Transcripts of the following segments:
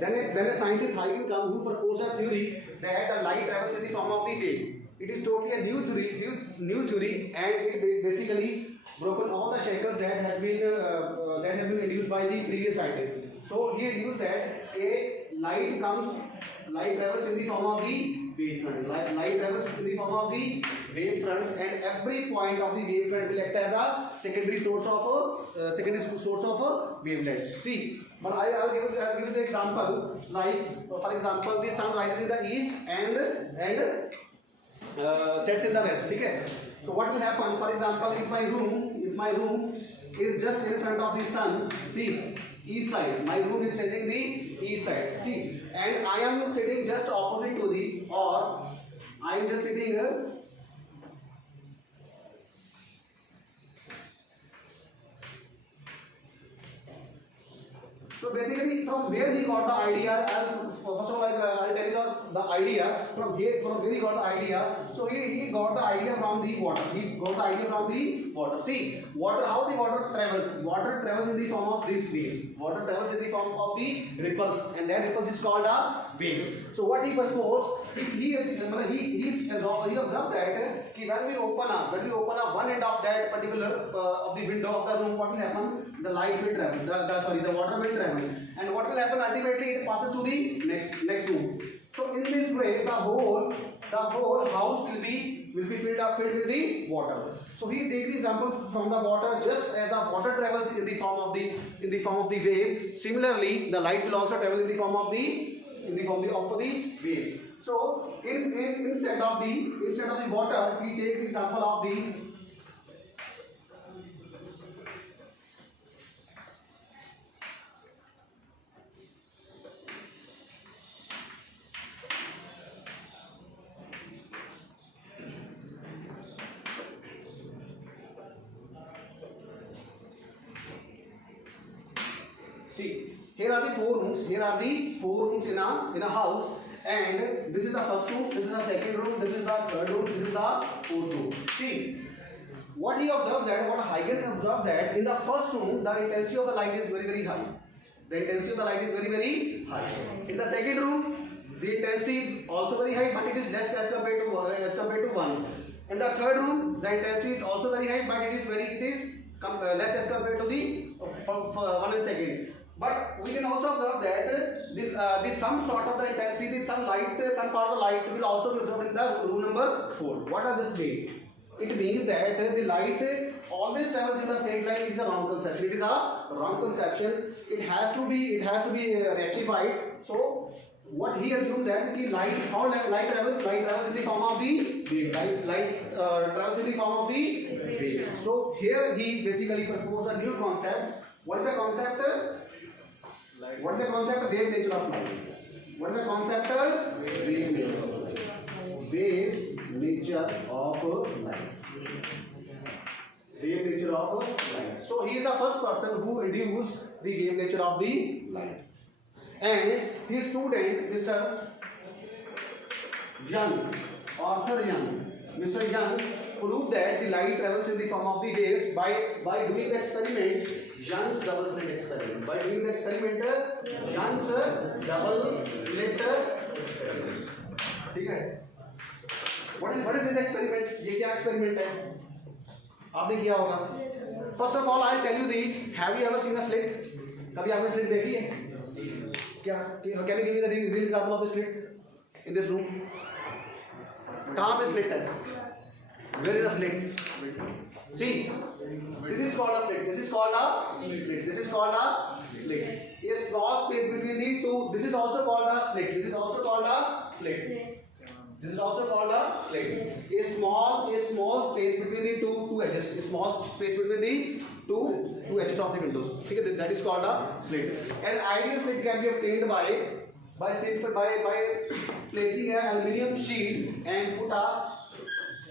then a scientist Huygens come who proposed a theory that the light travels in the form of the wave. It is totally a new theory, and it basically broken all the shackles that have been induced by the previous scientists. So he deduced that a light travels in the form of the wave front. Light travels in the form of the wave fronts, and every point of the wave front will act as a secondary source of wavelets. See, but I'll give you the example. Like for example, the sun rises in the east and sets in the west. Okay. So what will happen? For example, if my room is just in front of the sun, see, east side. My room is facing the east side. See, and I am sitting just opposite to the, or I am just sitting so basically, from where he got the idea, first of all, I'll tell you the idea from where he got the idea. So he got the idea from the water. He got the idea from the water. See, how the water travels. Water travels in the form of these waves. Water travels in the form of the ripples, and that ripples is called a wave. So what he proposed, he observed that when we open up one end of that particular of the window of the room, what will happen? The light will travel. The water will travel, and what will happen ultimately? It passes to the next room. So in this way, the whole house will be filled with the water. So he takes the example from the water. Just as the water travels in the form of the wave, similarly the light will also travel in the form of the waves. So instead of the water, we take the example of the see, here are the four rooms. Here are the four rooms in a house, and this is the first room, this is the second room, this is the third room, this is the fourth room. See, what Huygens observed that in the first room, the intensity of the light is very high. The intensity of the light is very high. In the second room, the intensity is also very high, but it is less as compared to one. In the third room, the intensity is also very high, but it is less as compared to the one and second. But we can also observe that some sort of the intensity, some part of the light will also be observed in the room number 4. What does this mean? It means that the light always travels in a straight line. It is a wrong conception. It is a wrong conception. It has to be rectified. So what he assumed that the light travels in the form of the wave. Light travels in the form of the wave. So here he basically proposed a new concept. What is the concept? What is the concept of wave nature of light? What is the concept of wave nature of light? Wave nature of light. Wave nature of light. So he is the first person who introduced the wave nature of the light. And his student, Mr. Young, Arthur Young, Mr. Young proved that the light travels in the form of the waves by doing the experiment, Young's double slit experiment. By doing the experiment, Young's double slit experiment. ठीक है? What is this experiment? ये क्या experiment है? आपने किया होगा. First of all, I'll tell you have you ever seen a slit? कभी आपने slit देखी है? क्या? Can you give me the real example of the slit in this room? कहाँ पे slit है? Where is the slit? See, this is called a slit. This is called a slit. This is called a slit. A small space between the two. This is also called a slit. This is also called a slit. This is also called a slit. A small space between the two edges. A small space between the two edges of the windows. Okay, that is called a slit. An ideal slit can be obtained by placing an aluminium sheet and put a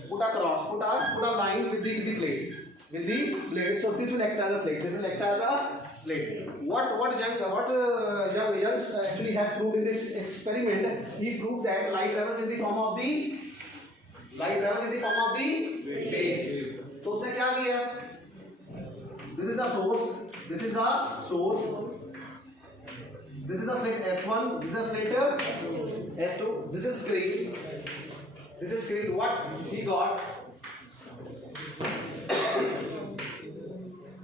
line with the blade. So this will act as a slit. What Young actually has proved in this experiment, he proved that light travels in the form of the waves. तो उसने क्या किया? This is the source. This is a slit S1. This is a slit S2. This is screen. This is screen. What he got?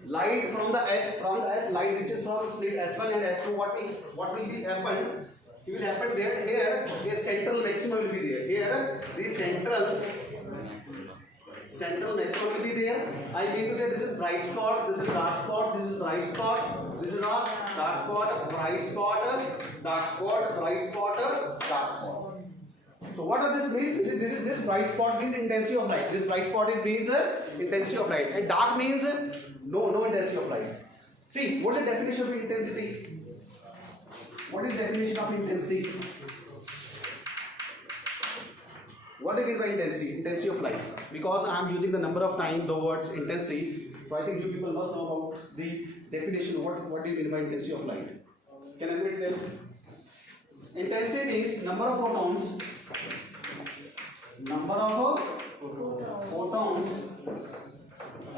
Light from the S. Light reaches from slit S1 and S2. What will be happen? It will happen there. Here, a central maximum will be there. Here, the central maximum will be there. I mean to say this is bright spot, this is dark spot, this is bright spot, this is a dark spot, bright spot, dark spot, bright spot, dark spot. So what does this mean? This bright spot means intensity of light. This bright spot means intensity of light, and dark means no intensity of light. See, what is the definition of intensity? What is the definition of intensity? What do you mean by intensity? Intensity of light. Because I am using the number of times the words intensity, so I think you people must know about the definition. What do you mean by intensity of light? Can anyone tell? Intensity is number of photons. Number of photons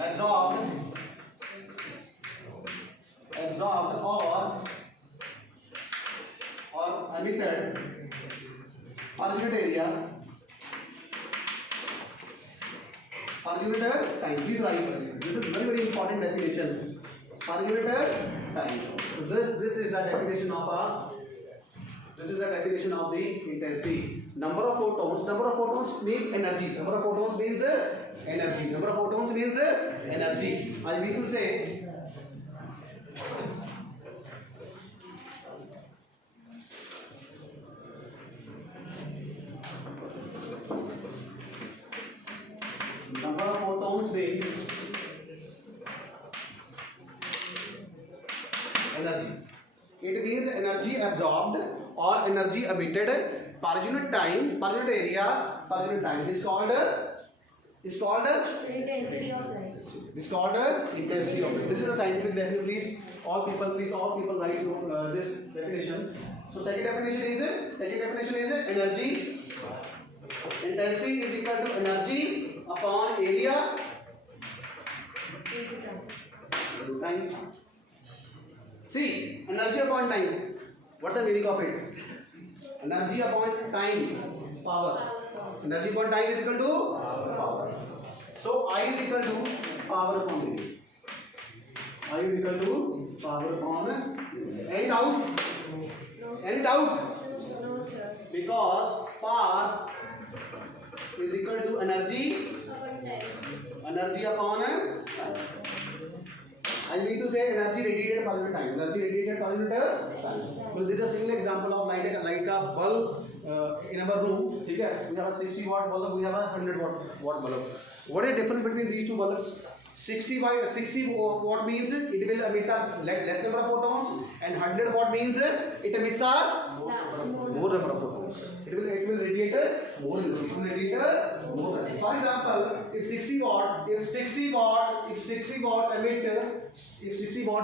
absorbed or emitted per unit area per unit time. Please write. This is very important definition. Per unit time. So this is the definition of the intensity. Number of photons. Number of photons means energy. Number of photons means energy. Number of photons means energy. I mean to say number of photons means energy. It means energy absorbed or energy emitted per unit time, per unit area, per unit time. It's called intensity of light. It's called intensity of light. This is a scientific definition. Please, all people write this definition. So second definition is energy. Intensity is equal to energy upon area time. See, energy upon time. What's the meaning of it? Energy upon time, power. Energy upon time is equal to power. So I is equal to power upon area. I is equal to power upon area. Any doubt? Any doubt? No, sir. Because power is equal to energy upon time. I mean to say energy radiated per unit time. Energy radiated per unit time. Well, this is a single example of like a bulb in our room. Okay? We have a 60 watt bulb. We have a 100 watt bulb. What is the difference between these two bulbs? 60 watt means it will emit a less number of photons, and 100 watt means it emits a more number of photons. It will radiate more. For example, if 60 watt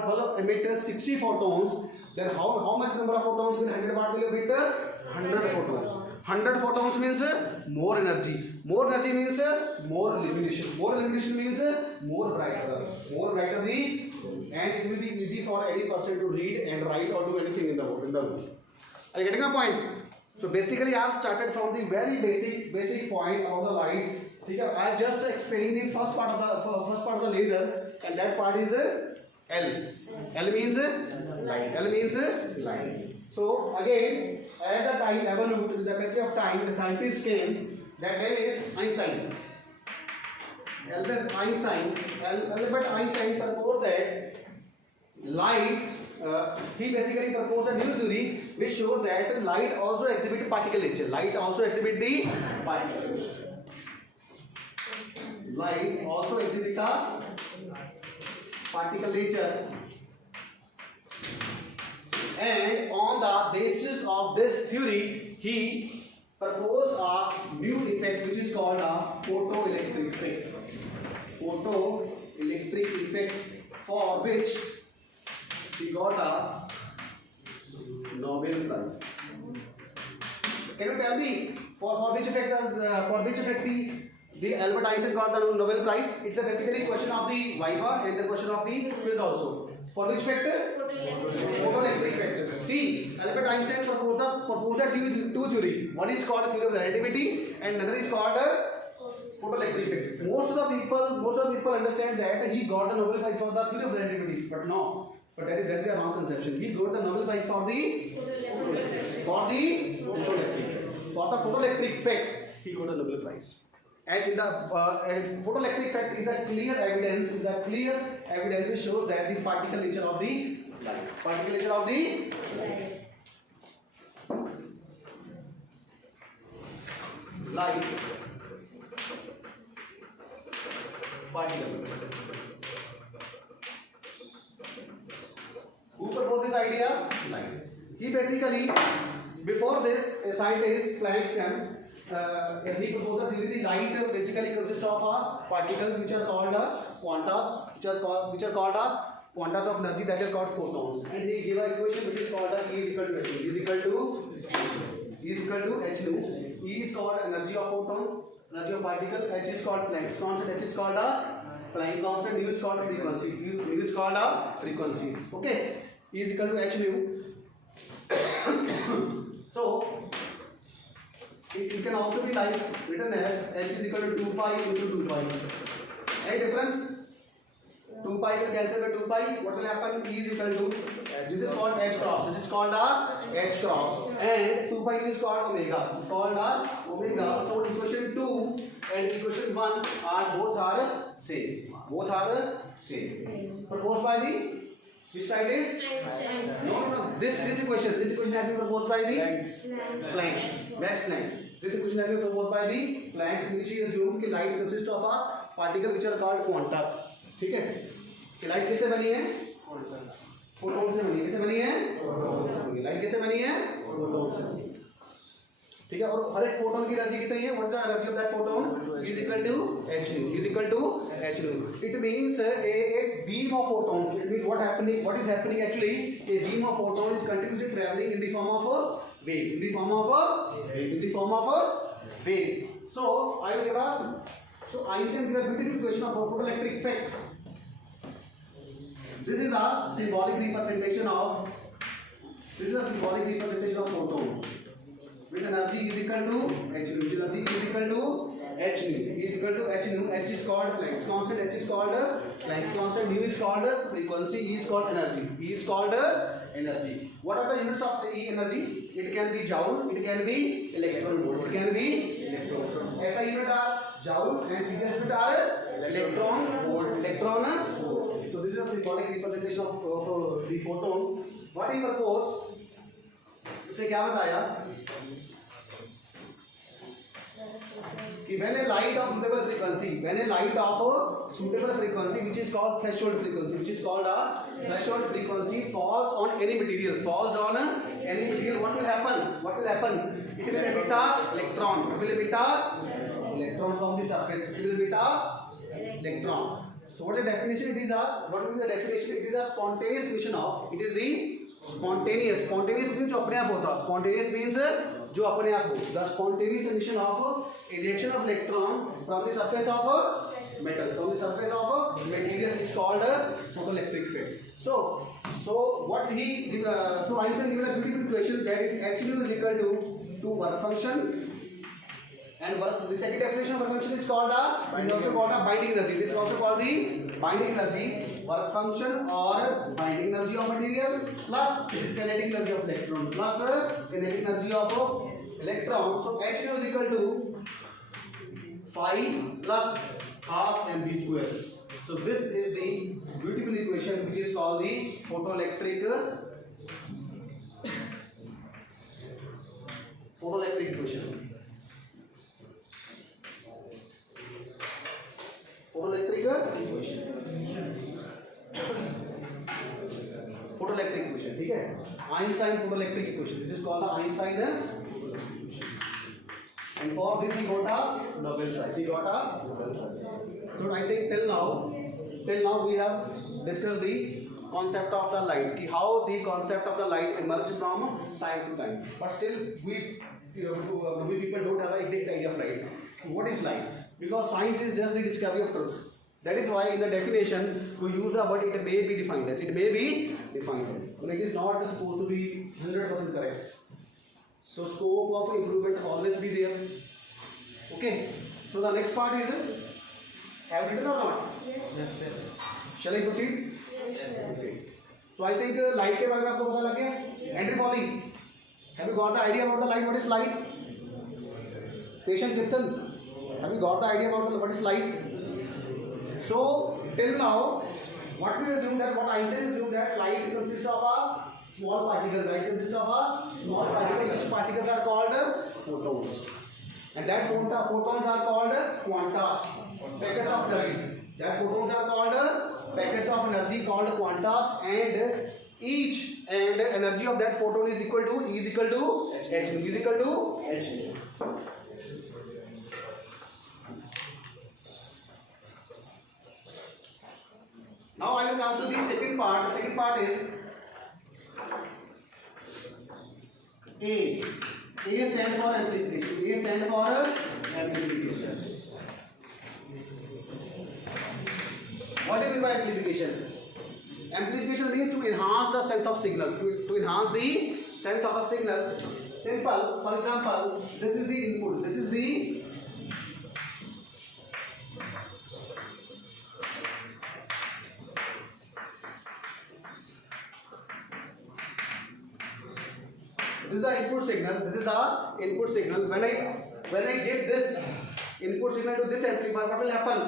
bulb emits 60 photons, then how much number of photons will 100 watt will emit? 100 photons. 100 photons means more energy. More energy means more illumination. More illumination means more brighter. More brighter and it will be easy for any person to read and write or do anything in the room. Are you getting my point? So basically, I have started from the very basic point of the light. I have just explained the first part of the laser, and that part is L. L means light. L means light. So again, as the time evolved with the passage of time, the scientist came. That name is Einstein. Albert Einstein proposed that light. He basically proposed a new theory which shows that light also exhibits particle nature. Light also exhibits the particle nature. Light also exhibits a particle nature. And on the basis of this theory, he proposed a new effect which is called a photoelectric effect. Photoelectric effect, for which he got a Nobel Prize. Can you tell me for which effect the Albert Einstein got the Nobel Prize? It's a basically question of the Viva and the question of the quiz also. For which effect? Photoelectric effect. See, Albert Einstein proposed a two theory. One is called theory of relativity, and another is called photoelectric effect. Most of the people understand that he got the Nobel Prize for the theory of relativity, but no. But that is a wrong conception. He got the Nobel Prize for the photoelectric effect. He got the Nobel Prize. And in the photoelectric effect is a clear evidence. Which shows that the particle nature of the light. Particle nature of the light. Particle. Who proposed this idea? Light. He basically, before this, a scientist Planck came. He proposed a theory. The light basically consists of particles which are called quantas, which are called quantas of energy, that are called photons. And he gave an equation which is called E is equal to H. E is equal to H nu. E is called energy of photon, energy of particle. H is called Planck's constant. H is called Planck constant. U is called frequency. U is called frequency. Okay. E is equal to H nu. So it can also be like written as H is equal to 2 pi into 2 pi. Any difference? 2 pi will cancel by 2 pi. What will happen? E is equal to, this is called H cross. This is called H cross. And 2 pi is called omega. It's called omega. So equation 2 and equation 1 both are same. Proposed by the, which side is? No. This equation has been proposed by the Planck. Max Planck. This equation has been proposed by the Planck, which he assumed that light consists of a particle which are called quantas. ठीक है? कि light कैसे बनी है? Photon से बनी है. कैसे बनी है? लाइट कैसे बनी है? फोटोन से बनी है. ठीक है? और हर एक फोटोन की एनर्जी कितनी है? What is the energy of that photon? Is equal to h nu. Is equal to h nu. It means a beam of photons. It means what is happening actually? A beam of photon is continuously traveling in the form of a wave. In the form of a wave. So Einstein gave a beautiful equation of photoelectric effect. This is a symbolic representation of photon. With energy is equal to h nu. Energy is equal to h nu. H is called Planck's constant. H is called Planck's constant. U is called frequency. E is called energy. E is called energy. What are the units of E energy? It can be joule. It can be electron volt. It can be electron. SI unit are joule and CS unit are electron volt. So this is a symbolic representation of the photon. What he proposed? उसने क्या बताया कि when a light of suitable frequency, which is called threshold frequency, falls on any material, what will happen? It will emit an electron. From the surface. It will emit an electron. So what is the definition? It is a spontaneous emission of. It is the spontaneous means जो अपने आप होता है. Spontaneous means जो अपने आप हो. The spontaneous emission of ejection of electron from the surface of metal, is called photoelectric effect. So Einstein given a beautiful equation that is actually is equal to work function. And the second definition of work function is called binding energy. This is also called the binding energy. Work function or binding energy of material plus kinetic energy of electron kinetic energy of electron. So H nu is equal to phi plus half mv square. So this is the beautiful equation which is called the photoelectric equation. Photoelectric equation, ठीक है? Einstein photoelectric equation. This is called the Einstein equation. And for this he got a Nobel Prize. So I think till now we have discussed the concept of the light. How the concept of the light emerged from time to time. But still we people don't have an exact idea of light. What is light? Because science is just the discovery of truth. That is why in the definition we use the word it may be defined as. It may be defined as. But it is not supposed to be 100% correct. So scope of improvement always be there. Okay. So the next part is, have you written or not? Yes, sir. Shall I proceed? Yes, sir. Okay. So I think light के बारे में आपको पता लग गया? Entry falling. Have you got the idea about the light? What is light? Patient Gibson. Have you got the idea about what is light? So till now, what we assume that what Einstein assumed that light consists of a small particle. Light consists of a small particle. Which particles are called photons, and that photons are called quantas, packets of energy. That photons are called packets of energy called quantas, and each and energy of that photon is equal to h. Is equal to h. Now I will come to the second part. The second part is A. A stands for amplification. A stands for amplification. What do you mean by amplification? Amplification means to enhance the strength of signal. To enhance the strength of a signal. Simple. For example, this is the input. This is the input signal. This is the input signal. When I give this input signal to this amplifier, what will happen?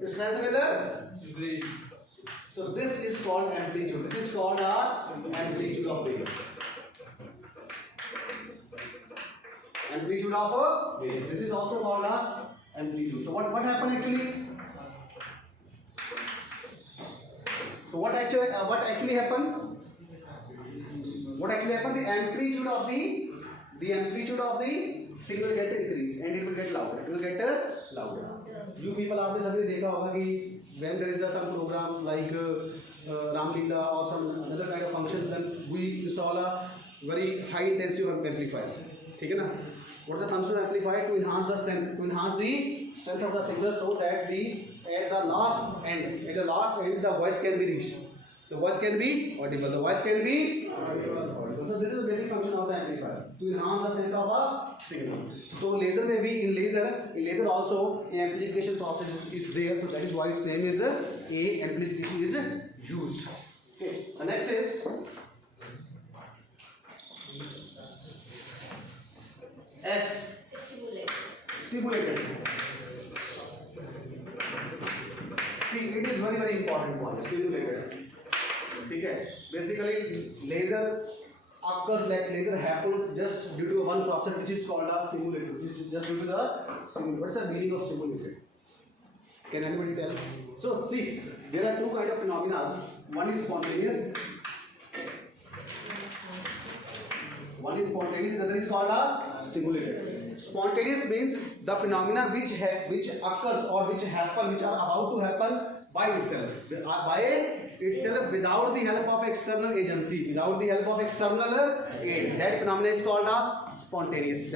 The strength will increase. So this is called amplitude. This is called amplitude of wave. Amplitude of wave. This is also called amplitude. So what happened actually? So what actually happened? What actually happened? The amplitude of the signal get increased and it will get louder. It will get louder. You people आपने सभी देखा होगा कि when there is some program like Ramlila or some other kind of function, then we install a very high intensity of amplifiers. ठीक है ना? What is the function of amplifier? To enhance the strength of the signal so that at the last end the voice can be reached. The voice can be audible. So this is the basic function of the amplifier, to enhance the strength of a signal. So laser may be in laser also amplification process is there. So that is why its name is a amplification is used. Okay. The next is S. Stimulated. See, it is very important one. Stimulated. Okay. Basically, laser occurs like laser happens just due to one process which is called as stimulated. This is just due to the stimulated. What's the meaning of stimulated? Can anybody tell? So, see, there are two kinds of phenomena. One is spontaneous. And other is called a stimulated. Spontaneous means the phenomena which occurs or which happen, which are about to happen by itself. Without the help of external agency, without the help of external aid. That phenomena is called a spontaneous.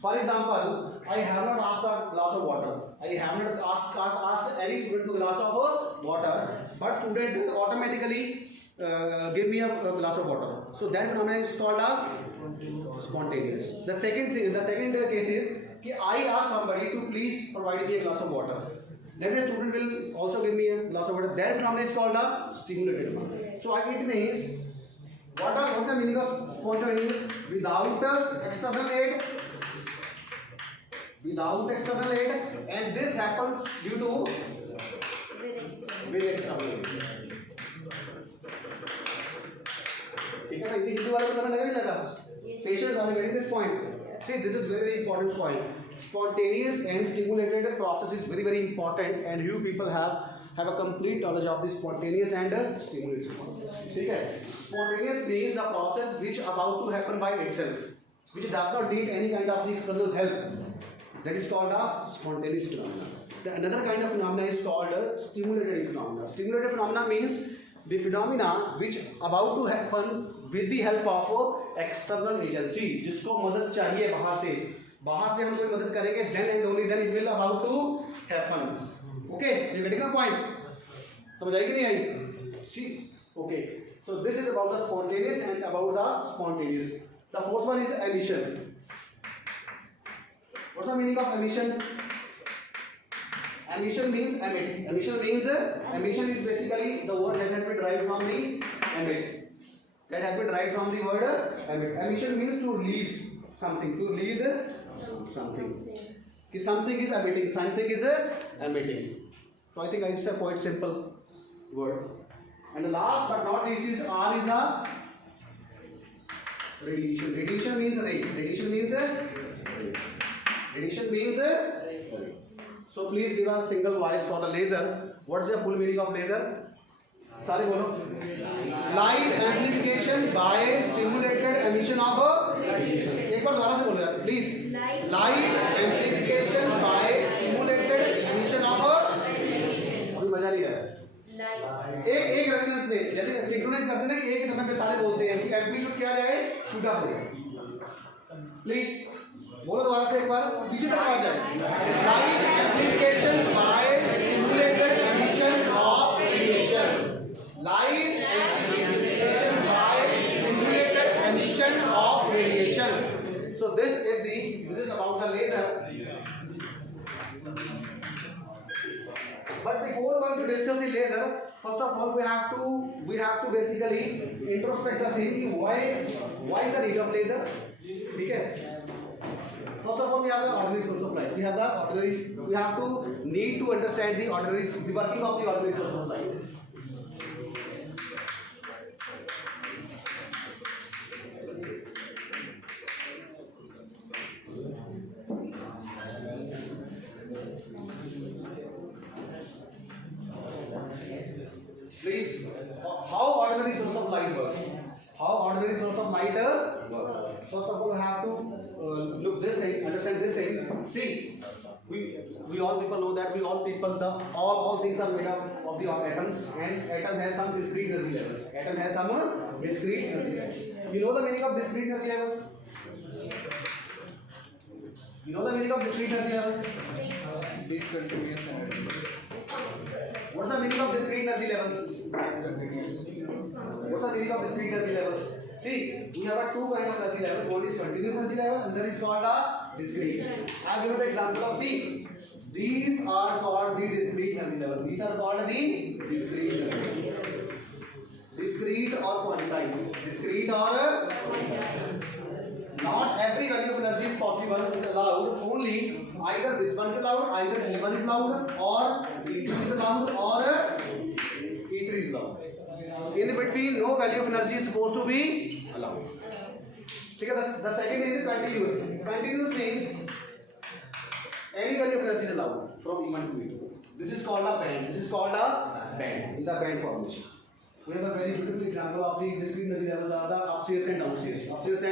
For example, I have not asked a glass of water. I have not asked any student to glass of water, but student automatically give me a glass of water. So that phenomenon is called a spontaneous. The second case is that I ask somebody to please provide me a glass of water. Then a student will also give me a glass of water. That phenomenon is called a stimulated one. So it means what's the meaning of spontaneous? Without external aid. And this happens due to with external aid. ठीक है ना? हिंदी वाले को समझ लगा? Patients are getting this point. See, this is very important point. Spontaneous and stimulated process is very important, and you people have a complete knowledge of this spontaneous and stimulated process. ठीक है? Spontaneous means the process which about to happen by itself, which does not need any kind of external help. That is called a spontaneous phenomena. Another kind of phenomena is called a stimulated phenomena. Stimulated phenomena means the phenomena which about to happen with the help of external agency, जिसको मदद चाहिए वहाँ से, बाहर से हम कोई मदद करेंगे then and only then it will about to happen. Okay, you getting the point? समझ आई कि नहीं आई? See okay, so this is about the spontaneous and about the spontaneous. The fourth one is emission. What's the meaning of emission? Emission means emit. Emission is basically the word that has been derived from the emit. That has been derived from the word emit. Emission means to release something. To release something. Ki something is emitting. Something is emitting. So I think it's a quite simple word. And the last but not least is R is the radiation. Radiation means ray. Radiation means so please give a single voice for the laser. What is the full meaning of laser? सारे बोलो। Light amplification by stimulated emission of radiation. एक बार दोबारा से बोलो यार please. Light amplification by stimulated emission of radiation. अभी मजा नहीं आया। एक रेजोनेंस में जैसे सिंक्रोनाइज करते हैं ना कि एक ही समय पे सारे बोलते हैं कि एम्पलीट्यूड क्या जाए, शूट अप हो जाए। प्लीज बोलो दोबारा से एक बार, पीछे तक आ जाए। Light amplification by stimulated emission of radiation. Light amplification by stimulated emission of radiation. So this is about the laser. But before going to discuss the laser, first of all we have to basically introspect the thing why is the need of laser? ठीक है? First of all, we have the ordinary source of light. We have to need to understand the working of the ordinary source of light. Please, how ordinary source of light works? First of all, we have to look this thing, understand this thing. See, we all people know that all things are made up of the atoms, and atom has some discrete energy levels. You know the meaning of discrete energy levels? Discontinuous energy. What's the meaning of discrete energy levels? What's the meaning of discrete energy levels? See, we have two kind of energy levels. One is continuous energy level, and another is called a discrete. I have given the example of see. These are called the discrete energy levels. These are called the discrete energy levels. Discrete or quantized. Not every value of energy is possible, is allowed. Only either this one is allowed, either E1 is allowed, or E2 is allowed, or E3 is allowed. In between, no value of energy is supposed to be allowed. Okay, the second is continuous. Continuous means any value of energy is allowed from E1 to E2. This is called a band. In the band formation. We have a very beautiful example of the discrete energy levels are the upstairs and downstairs. Upstairs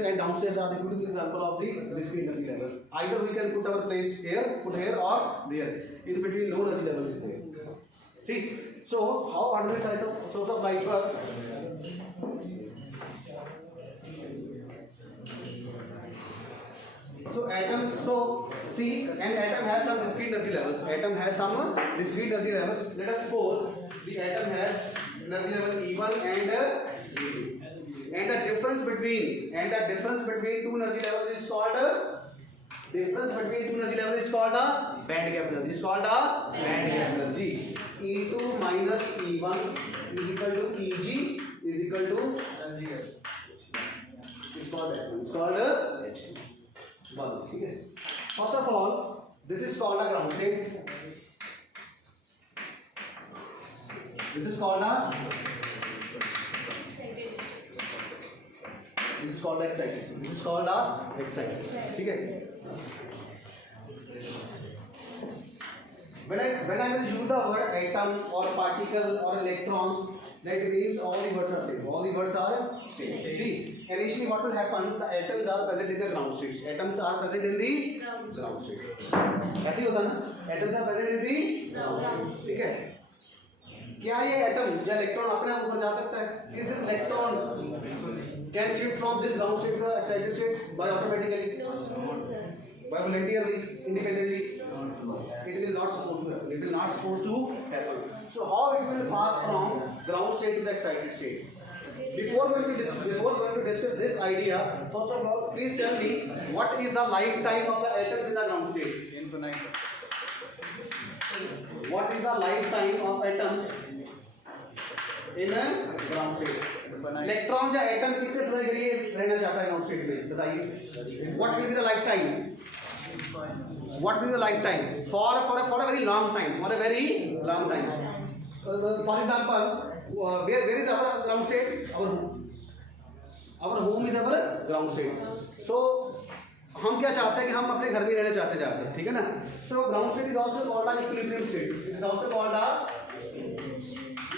and downstairs are the beautiful example of the discrete energy levels. Either we can put our place here, or there. In between, no energy level is there. See, so how ordinary source of light works? So see, an atom has some discrete energy levels. Let us suppose the atom has energy level E1 and E2. And the difference between two energy levels is called a band gap energy. E2 minus E1 is equal to Eg is equal to it's called H. Okay. First of all, this is called a ground state. This is called excitation. Okay. When I will use the word atom or particle or electrons, that means all the words are same. See, initially what will happen? The atoms are present in the ground state. ऐसे ही होता है ना? Atoms are present in the ground state. ठीक है? क्या ये atom या electron अपने आप ऊपर जा सकता है? Is this electron can shift from this ground state to the excited state by automatically, No, sir. by voluntarily, independently? It will not supposed to happen. It will not supposed to happen. So how it will pass from ground state to the excited state? Before going to discuss this idea, first of all, please tell me what is the lifetime of the atoms in the ground state? Infinite. What is the lifetime of atoms in a ground state? Electron या atom कितने समय के लिए रहना चाहता है ground state में बताइए. What will be the lifetime? What will be the lifetime? For a very long time. For a very long time. For example, where is our ground state? Our home is our ground state. So हम क्या चाहते हैं कि हम अपने घर में रहना चाहते हैं, ठीक है ना? So ground state is also called an equilibrium state. It is also called a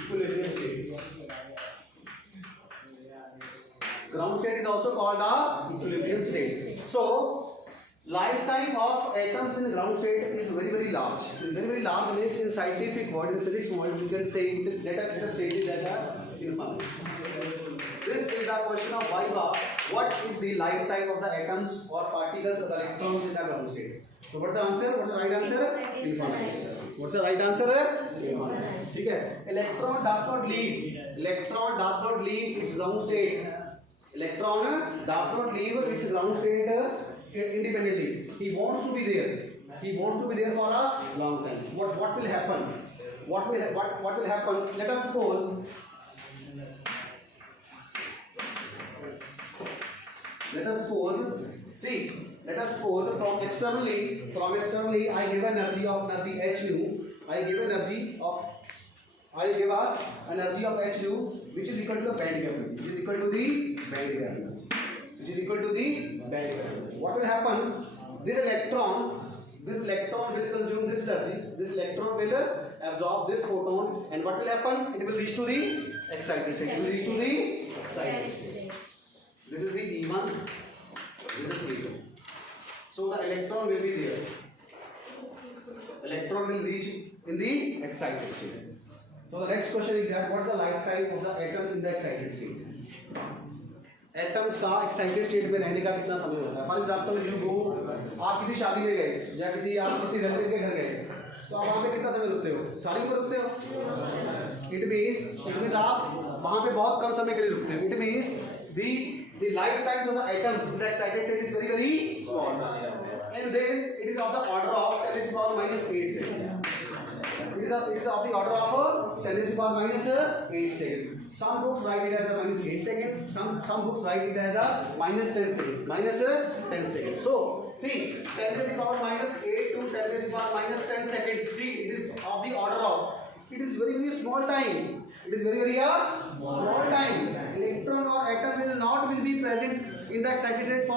equilibrium state. Ground state is also called a equilibrium state. So lifetime of atoms in ground state is very large. Very very large means in scientific word, in physics word, we can say let us say that are infinite. This is the question of Viva. What is the lifetime of the atoms or particles of the electrons in the ground state? So what's the answer? What's the right answer? Infinite. What's the right answer? Infinite. ठीक है. Electron does not leave. Electron does not leave its ground state. Electron does not leave its ground state independently. He wants to be there. He wants to be there for a long time. What will happen? What will happen? Let us suppose. Let us suppose from externally I give energy of energy h nu. I give energy of h nu which is equal to the band gap. Which is equal to the band gap. What will happen? This electron will consume this energy. This electron will absorb this photon, and what will happen? It will reach to the excited state. This is the E1. This is E2. So the electron will be there. Electron will reach in the excited state. So the next question is that what is the lifetime of the atom in the excited state? Atoms का excited state में रहने का कितना समय होता है? For example, you go, आप किसी शादी में गए या आप किसी रिलेटिव के घर गए, तो आप वहाँ पे कितना समय रुकते हो? सारी में रुकते हो? It means आप वहाँ पे बहुत कम समय के लिए रुकते हो. It means the lifetime of the atoms in the excited state is very small. In this, it is of the order of 10 to the power minus 8 seconds. It is of the order of 10 to the power minus 8 seconds. Some books write it as a minus 8 seconds. Some books write it as a minus 10 seconds. Minus 10 seconds. So see, 10 to the power minus 8 to 10 to the power minus 10 seconds. See, it is of the order of. It is very small time. It is very small time. Electron or atom will be present in the excited state for a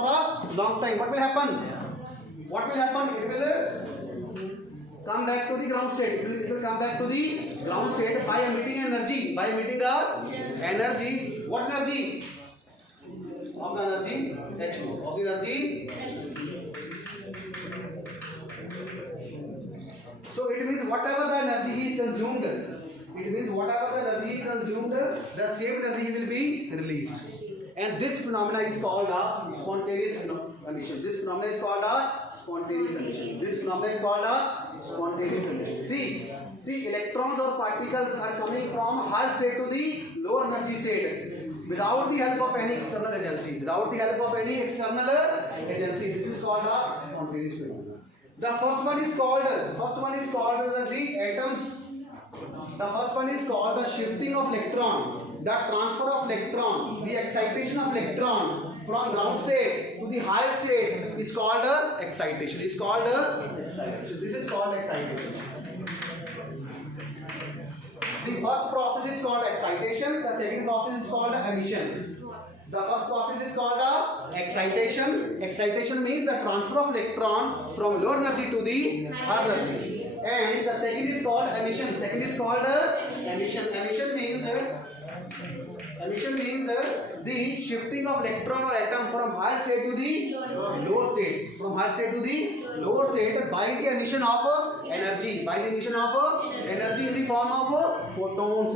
long time. What will happen? It will come back to the ground state. It will come back to the ground state by emitting energy. By emitting energy. What energy? Of the energy H2. Of the energy. So it means whatever the energy he consumed. The same energy will be released. And this phenomena is called a spontaneous emission. See, electrons or particles are coming from high state to the lower energy state without the help of any external agency. This is called a spontaneous phenomenon. The first one is called the atoms. The first one is called the shifting of electron, the transfer of electron, the excitation of electron from ground state to the higher state is called excitation. This is called excitation. The first process is called excitation. The second process is called emission. The first process is called excitation. Excitation means the transfer of electron from lower energy to the higher energy. And the second is called emission. Emission means the shifting of electron or atom from higher state to the lower state. By the emission of energy. In the form of photons.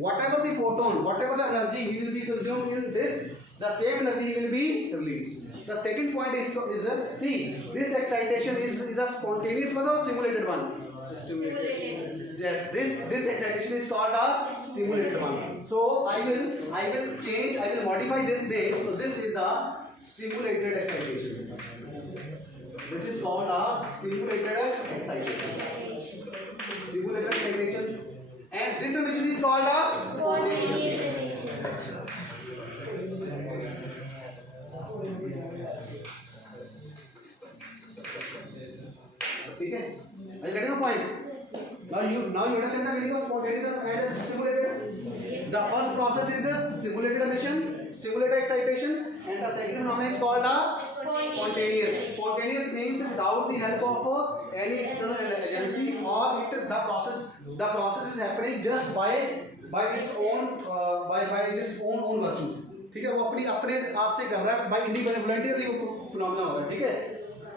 whatever the photon, whatever the energy he will be consumed in this, the same energy will be released. The second point is see, this excitation is a spontaneous one or stimulated one? Stimulated. Yes, this excitation is called a stimulated one. So I will change, I will modify this name. So this is the stimulated excitation. This is called a stimulated excitation. Stimulated excitation. And this emission is called a Spontaneous emission. Okay? Are you getting my point? Now you understand the meaning of spontaneous and stimulated. The first process is a stimulated emission, stimulated excitation, and the second phenomenon is called a spontaneous. Spontaneous means without the help of any external agency, or the process is happening just by its own own virtue. ठीक है, वो अपने आप से कर रहा है, by independent voluntarily phenomena हो रहा है, ठीक है?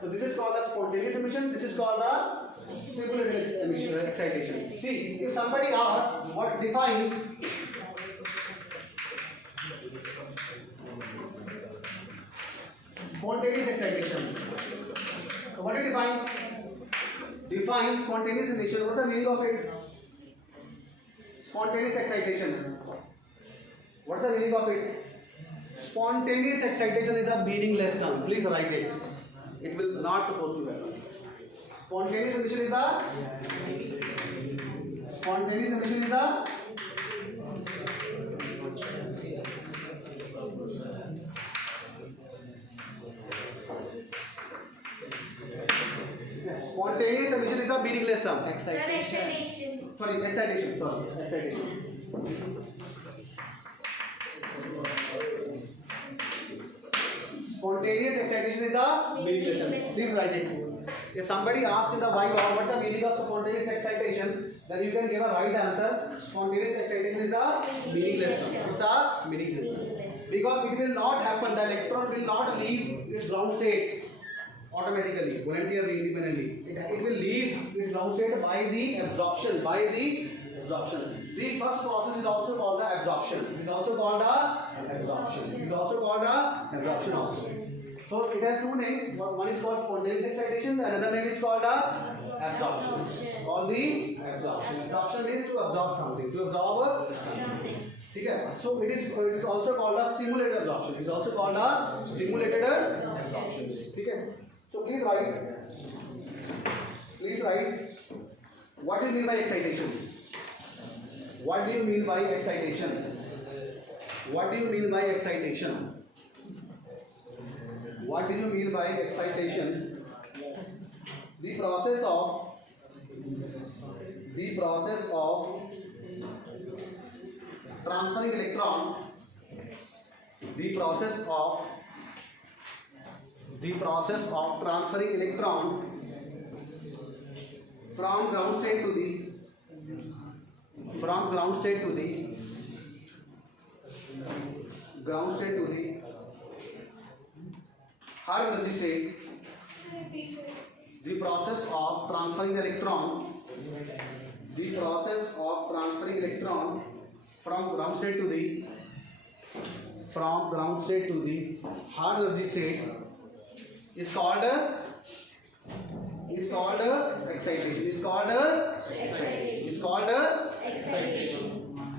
So this is called a spontaneous emission. This is called a stimulated emission excitation. See, if somebody asks what define spontaneous excitation, so what do you define? Define spontaneous emission. What's the meaning of it? Spontaneous excitation. What's the meaning of it? Spontaneous excitation is a meaningless term. Please write it. It will not supposed to happen. Spontaneous emission is the meaningless term. Excitation. Sorry, excitation. Spontaneous excitation is a meaningless term. Please write it. If somebody asks in the white board what's the meaning of spontaneous excitation, then you can give a right answer. Spontaneous excitation is a meaningless term. It's a meaningless term. Because it will not happen. The electron will not leave its ground state automatically, voluntarily, independently. It will leave its ground state by the absorption. The first process is also called the absorption. It is also called the absorption also. So it has two names. One is called spontaneous excitation. Another name is called absorption. Called the absorption. Absorption means to absorb something. To absorb something. Okay. So it is also called a stimulated absorption. It is also called a stimulated absorption. Okay. So please write. What do you mean by excitation? What do you mean by excitation? What do you mean by excitation? What do you mean by excitation? The process of transferring electron. The process of transferring electron from ground state to the higher energy state. The process of transferring electron from ground state to the higher energy state is called excitation. Excitation.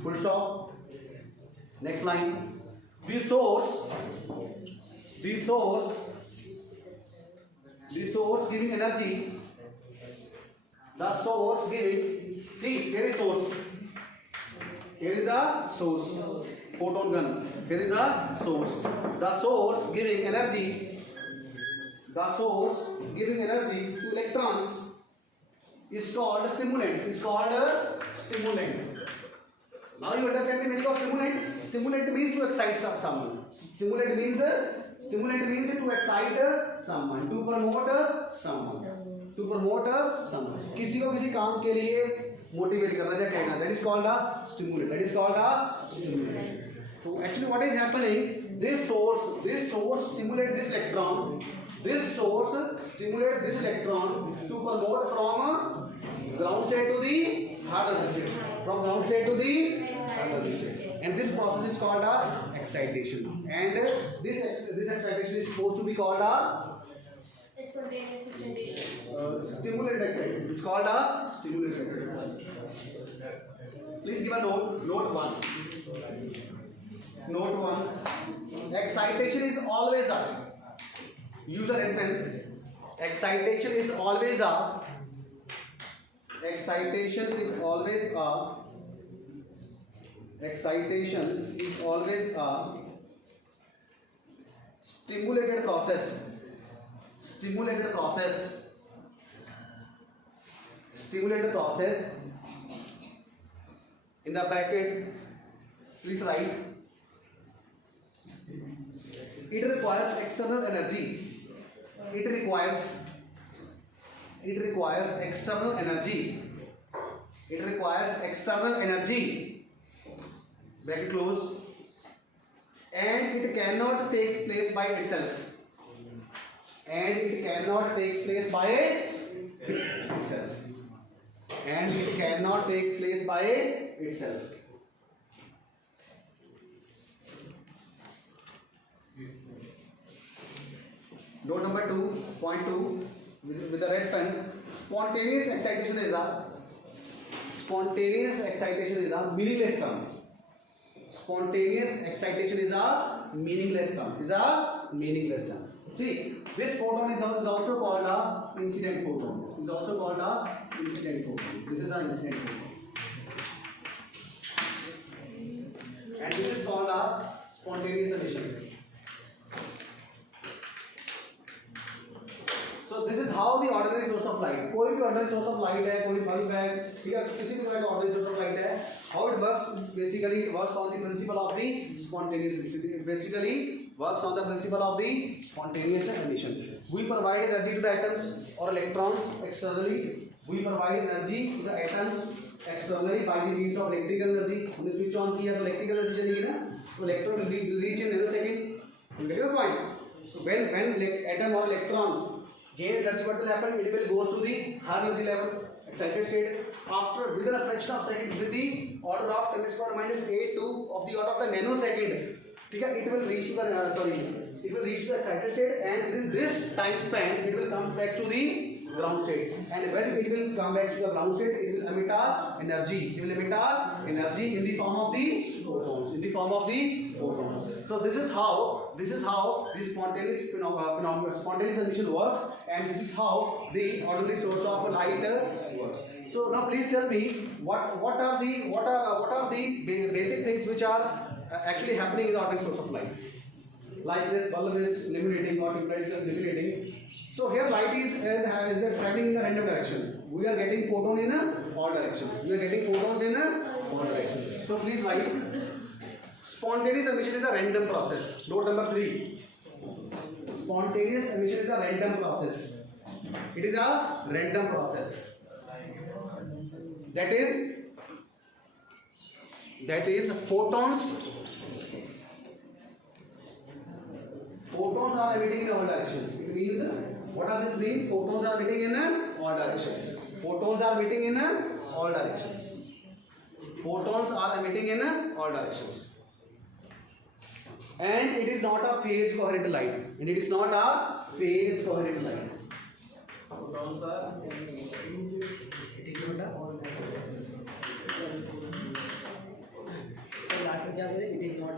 Full stop. Next line. The source giving energy. See, here is source. Here is a source. Photon gun. Here is a source. The source giving energy to electrons is called stimulant. Now you understand the meaning of stimulant. Stimulant means to excite someone. Stimulant means to excite someone, to promote someone. किसी को किसी काम के लिए motivate करना या कहना, that is called a stimulant. So actually what is happening, this source stimulates this electron. This source stimulates this electron to promote from ground state to the higher state. From ground state to the Higher state. And this process is called excitation. And this excitation is supposed to be called Spontaneous excitation. stimulated excitation. It's called stimulated excitation. Please give a note. Note 1. Note 1. Excitation is always a user intent. Excitation is always a. Excitation is always a. Excitation is always a stimulated process. Stimulated process. Stimulated process. In the bracket, please write. It requires external energy. It requires external energy. It requires external energy. Bracket close. And it cannot take place by itself. And it cannot take place by itself. And it cannot take place by itself. Note number 2.2 with the red pen. Spontaneous excitation is a meaningless term. Spontaneous excitation is a meaningless term. See, this photon is also called a incident photon. This is an incident photon. And this is called a spontaneous emission. So this is how the ordinary source of light. कोई भी ordinary source of light है, कोई bulb है, ठीक है, किसी भी तरह का ordinary source of light है. How it works? Basically, it works on the principle of the spontaneous. Basically, works on the principle of the spontaneous emission. We provide energy to the atoms or electrons externally. We provide energy to the atoms externally by the means of electrical energy. हमने switch on किया तो electrical energy चलेगी ना? तो electron will reach in nanosecond. You get your point? So when atom or electron gain energy, what will happen? It will go to the higher energy level, excited state. After within a fraction of second, with the order of 10 to the minus 8 to of the order of the nanosecond, it will reach to the excited state, and within this time span, it will come back to the ground state. And when it will come back to the ground state, it will emit energy. It will emit energy in the form of the photons. So this is how the spontaneous emission works, and this is how the ordinary source of light works. So now please tell me what are the basic things which are actually happening in the ordinary source of light. Like this bulb is illuminating or tube light is illuminating. So here light is traveling in a random direction. We are getting photon in all directions. So please write. Spontaneous emission is a random process. Note number 3. Spontaneous emission is a random process. It is a random process. That is photons are emitting in all directions. It means, what are these means? Photons are emitting in all directions. Photons are emitting in all directions. And it is not a phase coherent light. Photons are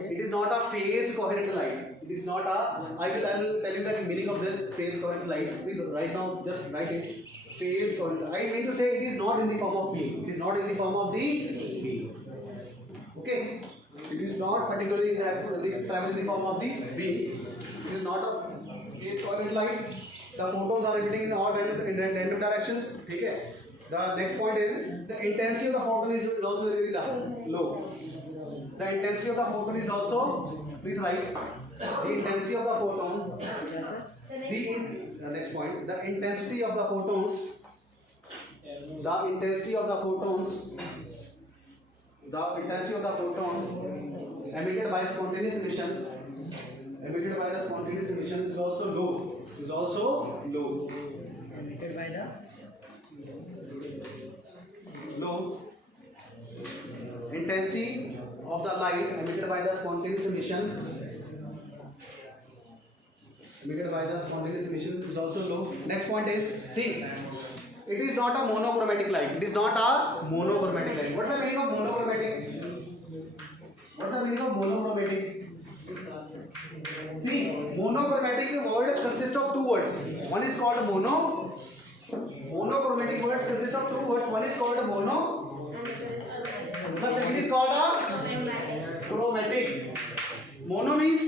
it is not a phase coherent light. It is not a. I will tell you the meaning of this phase coherent light. Please right now just write it. Phase coherent. I mean to say it is not in the form of beam. It is not in the form of the beam. Okay. It is not particularly travel in the form of the beam. It is not a phase coherent light. The photons are emitting in all random directions. Okay. The next point is the intensity of the photon is also very low. The intensity of the photon is also, please write, the intensity of the photon, the next point, the intensity of the photons emitted by spontaneous emission is also low. Emitted by the low intensity of the light emitted by the spontaneous emission is also low. Next point is, see, it is not a monochromatic light. It is not a monochromatic light. What's the meaning of monochromatic? See, monochromatic word consists of two words. One is called mono. Monochromatic words consist of two words. One is called mono. The second is called a chromatic. Mono means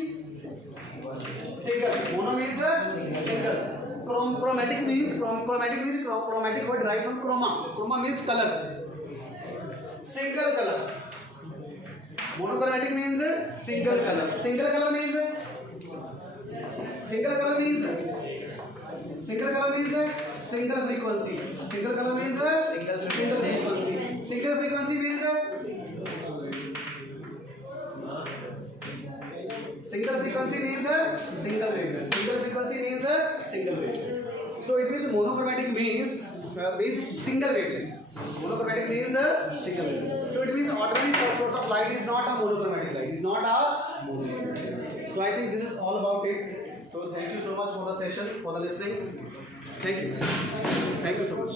single. Mono means single. Chromatic means chromatic word derived from chroma. Chroma means colors. Single color. Monochromatic means single color. Single color means single frequency. Single color means single frequency. Single frequency means single frequency means single wavelength. Single frequency means single wavelength. So it means monochromatic means single wavelength. Monochromatic means single wavelength. So it means ordinary source of light is not a monochromatic light. It's not a monochromatic light. So I think this is all about it. So thank you so much for the session, for the listening. Thank you. Thank you so much.